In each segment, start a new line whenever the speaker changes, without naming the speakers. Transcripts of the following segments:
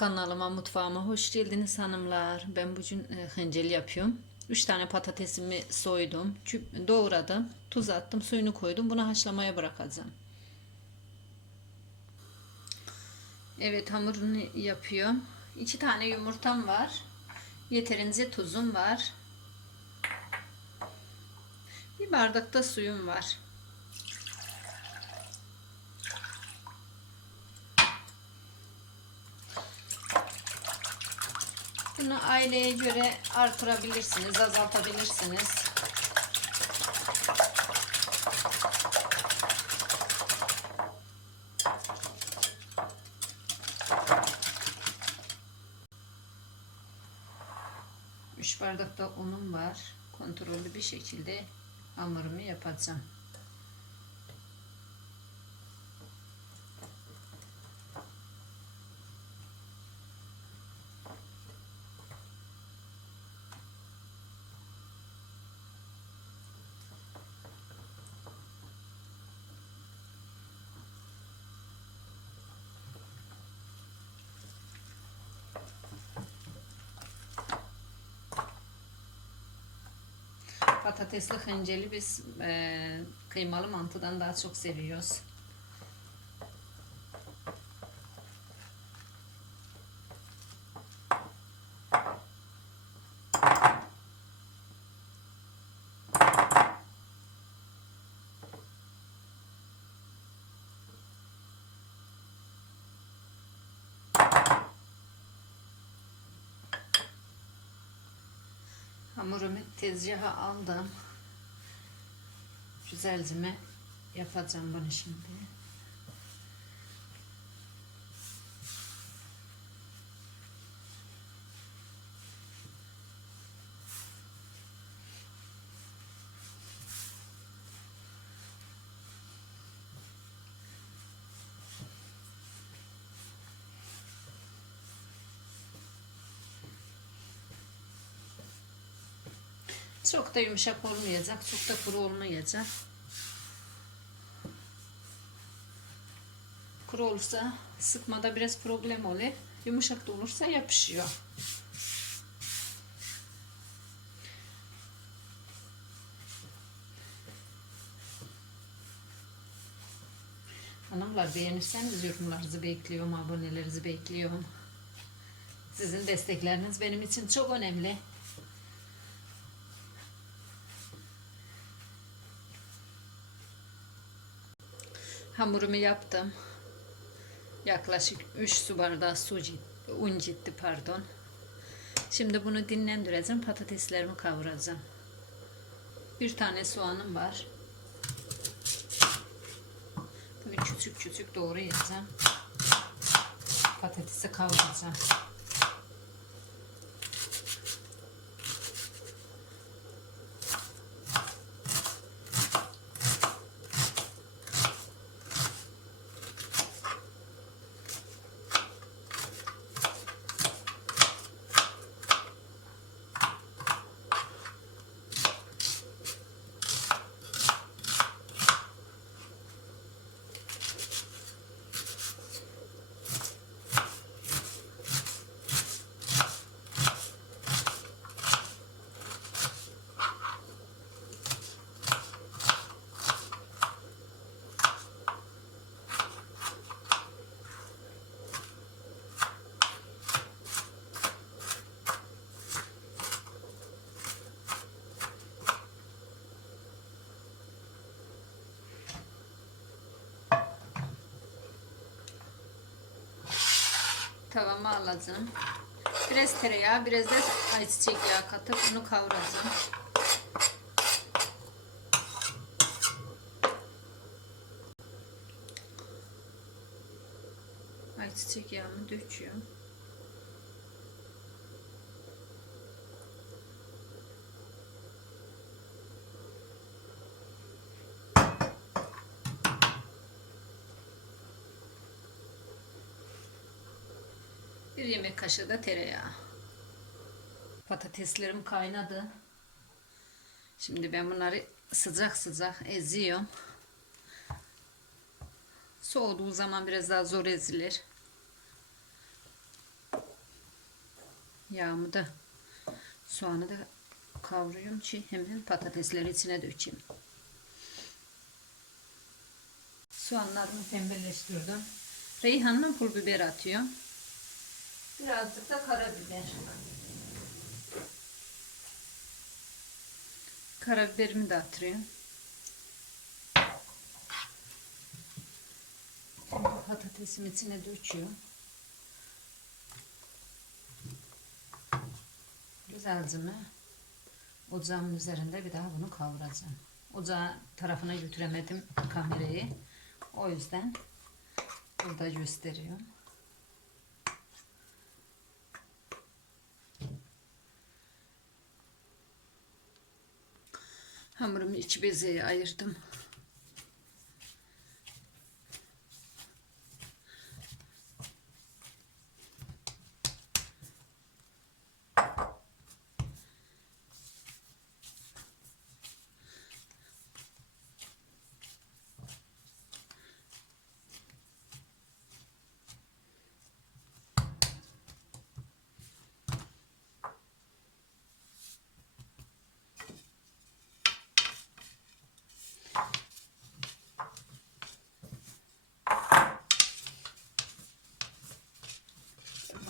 Kanalıma, mutfağıma hoş geldiniz hanımlar. Ben bugün e, hıncel yapıyorum. 3 tane patatesimi soydum, küp, doğradım, tuz attım, suyunu koydum. Bunu haşlamaya bırakacağım. Evet hamurunu yapıyorum. 2 tane yumurtam var. Yeterince tuzum var. Bir bardakta suyum var. Bunu aileye göre artırabilirsiniz, azaltabilirsiniz. Üç bardakta unum var. Kontrollü bir şekilde hamurumu yapacağım. Patatesli hınceli biz e, kıymalı mantıdan daha çok seviyoruz. Hamurumu tezgaha aldım. Güzelce yapacağım bunu şimdi. Çok da yumuşak olmayacak, çok da kuru olmayacak. Kuru olursa sıkmada biraz problem oluyor. Yumuşak da olursa yapışıyor. Hanımlar beğenirseniz yorumlarınızı bekliyorum, abonelerinizi bekliyorum. Sizin destekleriniz benim için çok önemli. Hamurumu yaptım. Yaklaşık 3 su bardağı su cid- un gitti pardon. Şimdi bunu dinlendireceğim. Patateslerimi kavuracağım. Bir tane soğanım var. Tabii küçük küçük doğrayacağım. Patatesi kavuracağım. Tavama alacağım. Biraz tereyağı, biraz da ayçiçek yağı katıp bunu kavuracağım. Ayçiçek yağımı döküyorum. Bir yemek kaşığı da tereyağı. Patateslerim kaynadı. Şimdi ben bunları sıcak sıcak eziyorum. Soğuduğu zaman biraz daha zor ezilir. Yağımı da soğanı da kavuruyorum ki hemen patatesleri içine dökeyim. Soğanlarımı pembeleştirdim. Reyhanla pul biber atıyorum. Birazcık da karabiber. Karabiberimi de atıyorum. Şimdi patatesimi içine döküyorum. Güzelce mi? Ocağımın üzerinde bir daha bunu kavuracağım. Ocağı tarafına götüremedim kamerayı. O yüzden burada gösteriyorum. Hamurumu iç bezeye ayırdım.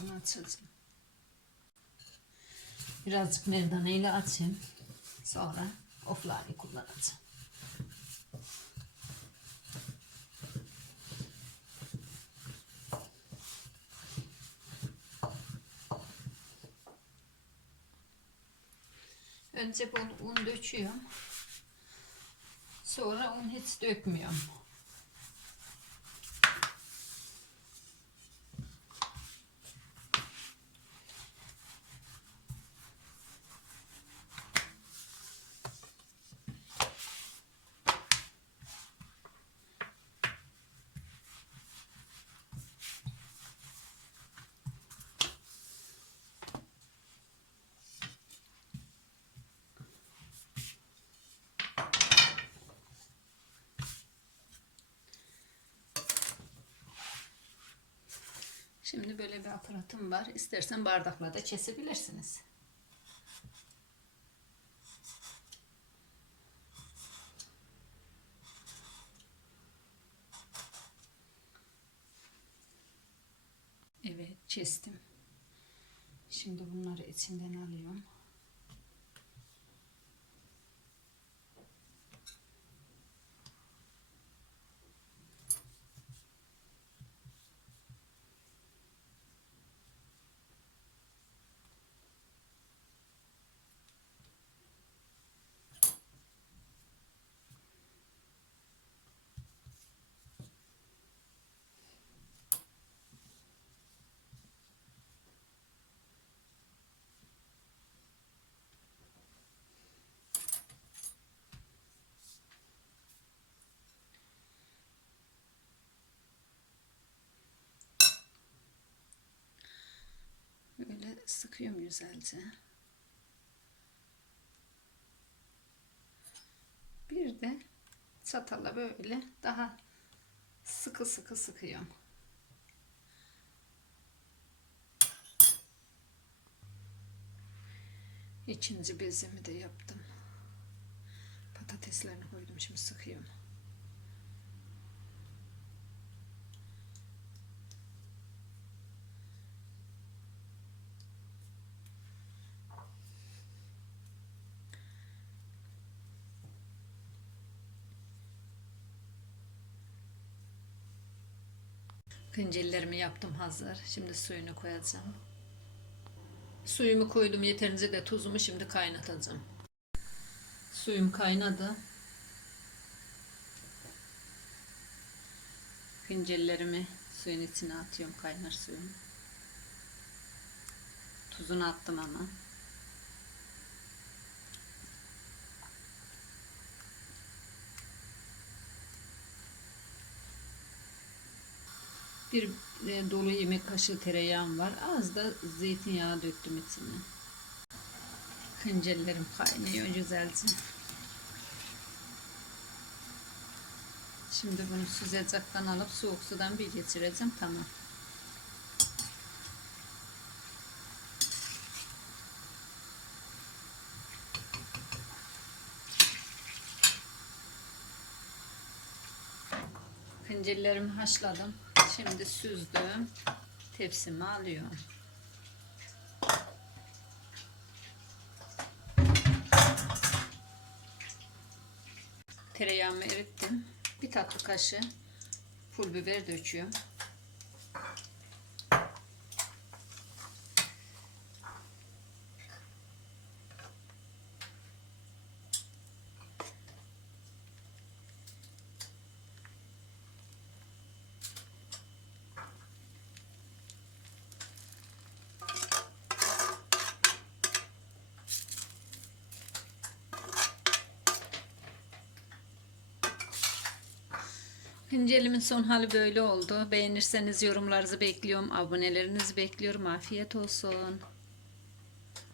Bunu açacağım. Birazcık merdane ile açayım. Sonra ofları kullanacağım. Önce bol un döküyorum. Sonra un hiç dökmüyorum. Şimdi böyle bir aparatım var. İstersen bardakla da kesebilirsiniz. Evet, kestim. Şimdi bunları içinden alıyorum. Böyle sıkıyorum güzelce. Bir de çatalla böyle daha sıkı sıkı sıkıyorum. İkinci bezemi de yaptım. Patateslerini koydum şimdi sıkıyorum. Kıncillerimi yaptım hazır. Şimdi suyunu koyacağım. Suyumu koydum yeterince de tuzumu şimdi kaynatacağım. Suyum kaynadı. Kıncillerimi suyun içine atıyorum kaynar suyun. Tuzunu attım ama. Bir e, dolu yemek kaşığı tereyağım var. Az da zeytinyağı döktüm içine. Hıncellerim kaynıyor güzelce. Şimdi bunu sıcaktan alıp soğuk sudan bir geçireceğim. Tamam. Hıncellerimi haşladım. Şimdi süzdüm. Tepsime alıyorum. Tereyağımı erittim. Bir tatlı kaşığı pul biber döküyorum. Hıncelimin son hali böyle oldu. Beğenirseniz yorumlarınızı bekliyorum. Abonelerinizi bekliyorum. Afiyet olsun.